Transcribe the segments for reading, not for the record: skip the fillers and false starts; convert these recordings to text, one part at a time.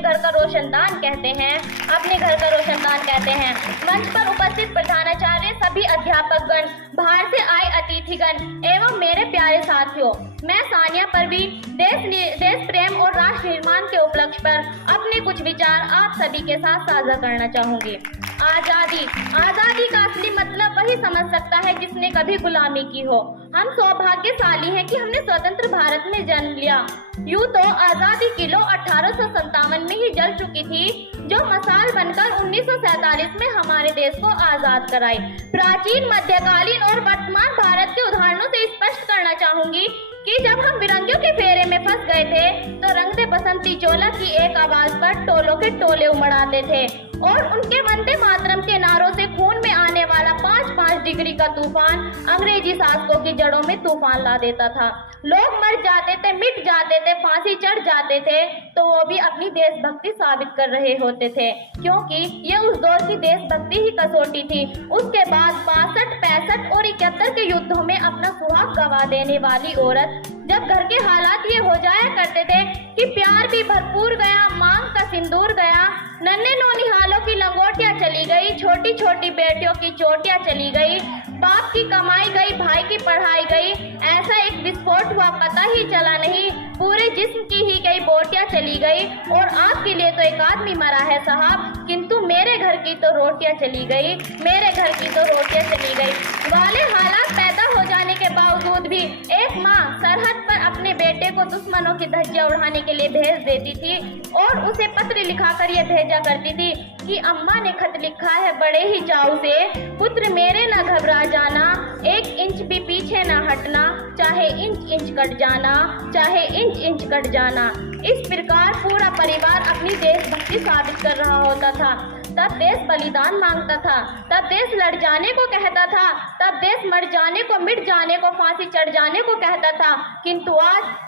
अपने घर का रोशनदान कहते हैं, अपने घर का रोशनदान कहते हैं। मंच पर उपस्थित प्रधानाचार्य, सभी अध्यापकगण, बाहर से आए अतिथिगण एवं मेरे प्यारे साथियों, मैं सानिया परवीन देश प्रेम और राष्ट्र निर्माण के उपलक्ष्य पर अपने कुछ विचार आप सभी के साथ साझा करना चाहूंगी। आजादी का असली मतलब वही समझ सकता है जिसने कभी गुलामी की हो। हम सौभाग्यशाली हैं कि हमने स्वतंत्र भारत में जन्म लिया। यूं तो आजादी की लौ 1857 में ही जल चुकी थी, जो मसाल बनकर 1947 में हमारे देश को आजाद कराई। प्राचीन, मध्यकालीन और वर्तमान भारत के उदाहरणों से स्पष्ट करना चाहूंगी कि जब हम विरंगियों के फेरे में फंस गए थे तो रंग दे बसंती चोला की एक आवाज पर टोलों के टोले उमड़ आते थे और उनके वंदे मातरम के नारों से खून में आने वाला 5-5 डिग्री का तूफान अंग्रेजी शासकों की जड़ों में तूफान ला देता था। लोग मर जाते थे, मिट जाते थे, फांसी चढ़ जाते थे, तो वो भी अपनी देशभक्ति साबित कर रहे होते थे, क्योंकि ये उस दौर की देशभक्ति ही कसौटी थी। उसके बाद 62, 65 और 71 के युद्धों में अपना सुहाग गवा देने वाली औरत, जब घर के हालात ये हो जाया करते थे कि प्यार भी भरपूर गया, मांग का सिंदूर गया, नन्हे नौनिहालों की लंगोटियां चली गई, छोटी छोटी बेटियों की चोटियां चली गई, बाप की कमाई गई, भाई की पढ़ाई गई, ऐसा एक विस्फोट हुआ पता ही चला नहीं, पूरे जिस्म की ही गई बोटियां चली गई। और आपके लिए तो एक आदमी मरा है साहब, किंतु मेरे घर की तो रोटियां चली गई, मेरे घर की तो रोटियां चली गई। वाले हालात पैदा हो जाने के बावजूद भी एक माँ सरहद पर अपने बेटे को दुश्मनों की धज्जियां उड़ाने के लिए भेज देती थी और उसे पत्र लिखाकर ये भेजा करती थी कि अम्मा ने खत लिखा है बड़े ही चाव से, पुत्र मेरे न घबरा जाना, 1 इंच भी पीछे न हटना, चाहे इंच इंच कट जाना, चाहे इंच इंच कट जाना। इस प्रकार पूरा परिवार अपनी देशभक्ति साबित कर रहा होता था। तब देश बलिदान मांगता था, तब देश लड़ जाने को कहता था, तब देश मर जाने को, मिट जाने को, फांसी चढ़ जाने को कहता था, किंतु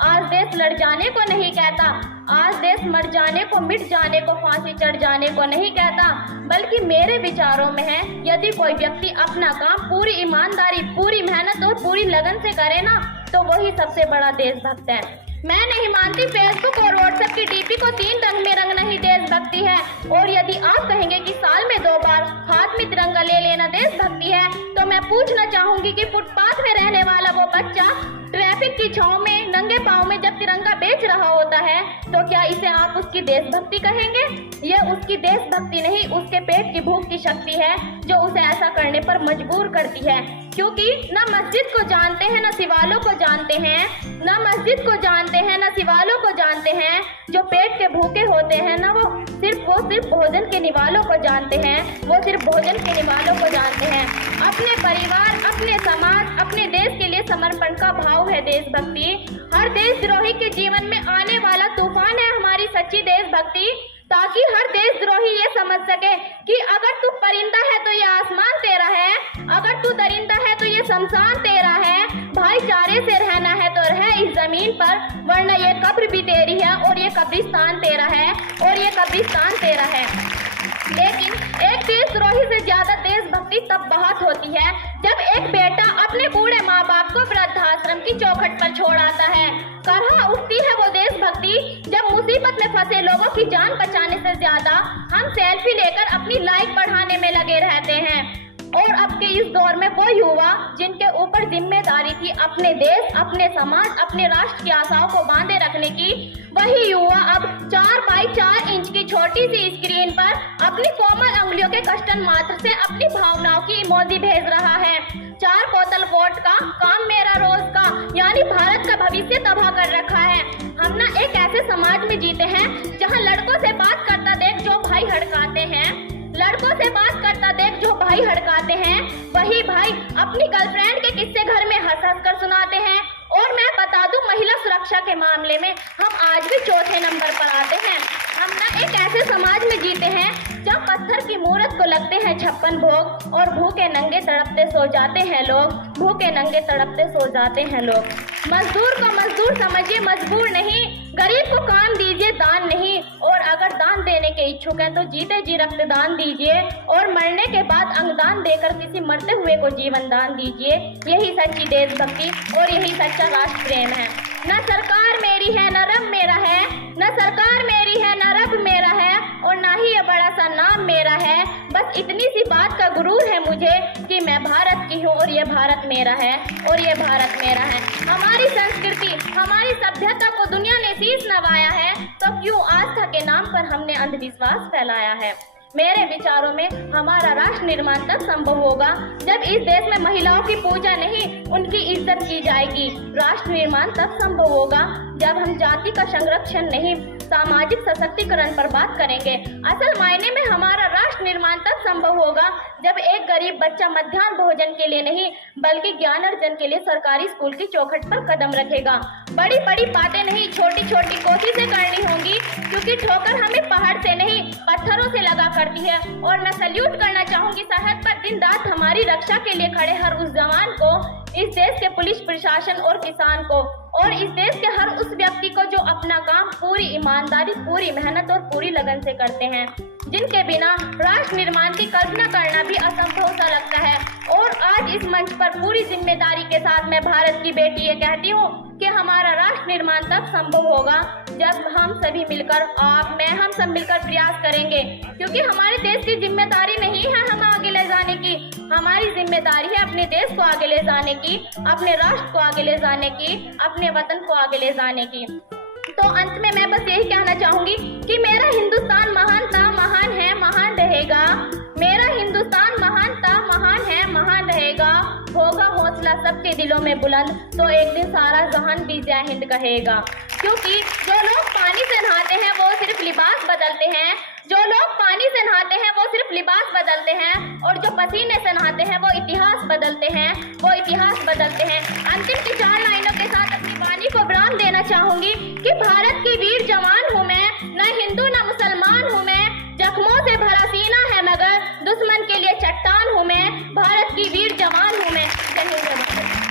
आज देश लड़ जाने को नहीं कहता, आज देश मर जाने को, मिट जाने को, फांसी चढ़ जाने को नहीं कहता, बल्कि मेरे विचारों में है, यदि कोई व्यक्ति अपना काम पूरी ईमानदारी, पूरी मेहनत और पूरी लगन से करे ना, तो वही सबसे बड़ा देशभक्त है। मैं नहीं मानती फेसबुक और व्हाट्सएप की डीपी को 3 रंग में रंगना ही देशभक्ति है। और यदि आप कहेंगे कि साल में 2 बार हाथ में तिरंगा ले लेना देशभक्ति है, तो मैं पूछना चाहूंगी कि फुटपाथ में रहने वाला वो बच्चा ट्रैफिक की छांव में नंगे पांव में जब तिरंगा बेच रहा होता है, तो क्या इसे आप उसकी देशभक्ति कहेंगे? यह उसकी देशभक्ति नहीं, उसके पेट की भूख की शक्ति है जो उसे ऐसा करने पर मजबूर करती है। क्योंकि न मस्जिद को जानते हैं, न शिवालों को जानते हैं, न मस्जिद को जानते हैं, न शिवालों को जानते हैं। जो पेट के भूखे होते हैं ना, वो सिर्फ भोजन के निवालों को जानते हैं, वो सिर्फ भोजन के निवालों को जानते हैं। अपने परिवार, अपने समाज, अपने देश के लिए समर्पण का भाव है देशभक्ति। हर देशद्रोही के जीवन में आने वाला तूफान है हमारी सच्ची देशभक्ति, ताकि हर देशद्रोही ये समझ सके कि अगर तू परिंदा है तो ये आसमान तेरा है, अगर तू दरिंदा है तो ये शमशान तेरा है। भाईचारे से रहना है तो रह इस जमीन पर, वरना ये कब्र भी तेरी है और ये कब्रिस्तान तेरा है, और ये कब्रिस्तान तेरा है। लेकिन एक देशद्रोही से ज्यादा देशभक्ति तब बहुत होती है जब एक बेटा अपने बूढ़े माँ बाप को वृद्धाश्रम की चौखट पर छोड़ आता है। करहा उठती है वो देशभक्ति जब मुसीबत में फंसे लोगों की जान बचाने से ज्यादा हम सेल्फी लेकर अपनी लाइक बढ़ाने में लगे रहते हैं। और अब के इस दौर में वो युवा जिनके ऊपर जिम्मेदारी थी अपने देश, अपने समाज, अपने राष्ट्र की आशाओं को बांधे रखने की, वही युवा अब 4x4 इंच की छोटी सी स्क्रीन पर अपनी कोमल अंगुलियों के कष्टन मात्र से अपनी भावनाओं की इमोजी भेज रहा है। 4 बोतल वोट का काम मेरा रोज का, यानी भारत का भविष्य तबाह कर रखा है। हम ना एक ऐसे समाज में जीते हैं जहाँ लड़कों से बात करता देख जो भाई हड़काते हैं, लड़कों से बात करता देख जो भाई हड़काते हैं, वही भाई अपनी गर्लफ्रेंड के किस्से घर में हंस हंस कर सुनाते हैं। और मैं बता दूं, महिला सुरक्षा के मामले में हम आज भी 4थे नंबर पर आते हैं। हम ना एक ऐसे समाज में जीते हैं जहाँ पत्थर की मूरत को लगते हैं 56 भोग और भूखे नंगे तड़पते सो जाते हैं लोग, भूखे नंगे तड़पते सो जाते हैं लोग। मजदूर को मजदूर समझिए, मजबूर नहीं, गरीब को काम दीजिए दान नहीं, और अगर दान प्राण देने के इच्छुक हैं तो जीते जी रक्तदान दीजिए और मरने के बाद अंगदान देकर किसी मरते हुए को जीवन दान दीजिए। यही सच्ची देशभक्ति और यही सच्चा राष्ट्र प्रेम है। न सरकार मेरी है न रब मेरा है, न सरकार मेरी है न रब मेरा है, और ना ही ये बड़ा सा नाम मेरा है। बस इतनी सी बात का गुरूर है मुझे कि मैं भारत की हूँ और ये भारत मेरा है और ये भारत मेरा है। हमारी संस्कृति, हमारी सभ्यता को दुनिया ने शीश नवाया है, तो क्यों आस्था के नाम पर हमने अंधविश्वास फैलाया है। मेरे विचारों में हमारा राष्ट्र निर्माण तब संभव होगा जब इस देश में महिलाओं की पूजा नहीं उनकी इज्जत की जाएगी। राष्ट्र निर्माण तब संभव होगा जब हम जाति का संरक्षण नहीं सामाजिक सशक्तिकरण पर बात करेंगे। असल मायने में हमारा राष्ट्र निर्माण तब संभव होगा जब एक गरीब बच्चा मध्याह्न भोजन के लिए नहीं बल्कि ज्ञान अर्जन के लिए सरकारी स्कूल की चौखट पर कदम रखेगा। बड़ी बड़ी बातें नहीं छोटी छोटी कोशिशें करनी होंगी, क्योंकि ठोकर हमें पहाड़ से नहीं पत्थरों से लगा करती है। और मैं सल्यूट करना चाहूंगी सरहद पर दिन रात हमारी रक्षा के लिए खड़े हर उस जवान को, इस देश के पुलिस प्रशासन और किसान को, और इस देश के हर उस व्यक्ति को जो अपना काम पूरी ईमानदारी, पूरी मेहनत और पूरी लगन से करते हैं, जिनके बिना राष्ट्र निर्माण की कल्पना करना भी असंभव सा लगता है। और आज इस मंच पर पूरी जिम्मेदारी के साथ मैं भारत की बेटी ये कहती हूँ कि हमारा राष्ट्र निर्माण तब संभव होगा जब हम सभी मिलकर, आप मैं हम सब मिलकर प्रयास करेंगे, क्योंकि हमारे देश की जिम्मेदारी नहीं है हम आगे ले जाने की, हमारी जिम्मेदारी है अपने देश को आगे ले जाने की, अपने राष्ट्र को आगे ले जाने की, अपने वतन को आगे ले जाने की। तो अंत में मैं बस यही कहना चाहूंगी कि मेरा हिंदुस्तान महान था, महान है, महान रहेगा। मेरा हिंदुस्तान महान था, महान है, महान रहेगा। होगा हौसला सबके दिलों में बुलंद तो एक दिन सारा जहान भी जय हिंद कहेगा। क्योंकि जो लोग पानी से नहाते हैं वो सिर्फ लिबास बदलते हैं, जो लोग पानी से नहाते हैं वो सिर्फ लिबास बदलते हैं, और जो पसीने से नहाते हैं वो इतिहास बदलते हैं, वो इतिहास बदलते हैं। अंतिम की 4 लाइनों के साथ अपनी वाणी को विराम देना चाहूंगी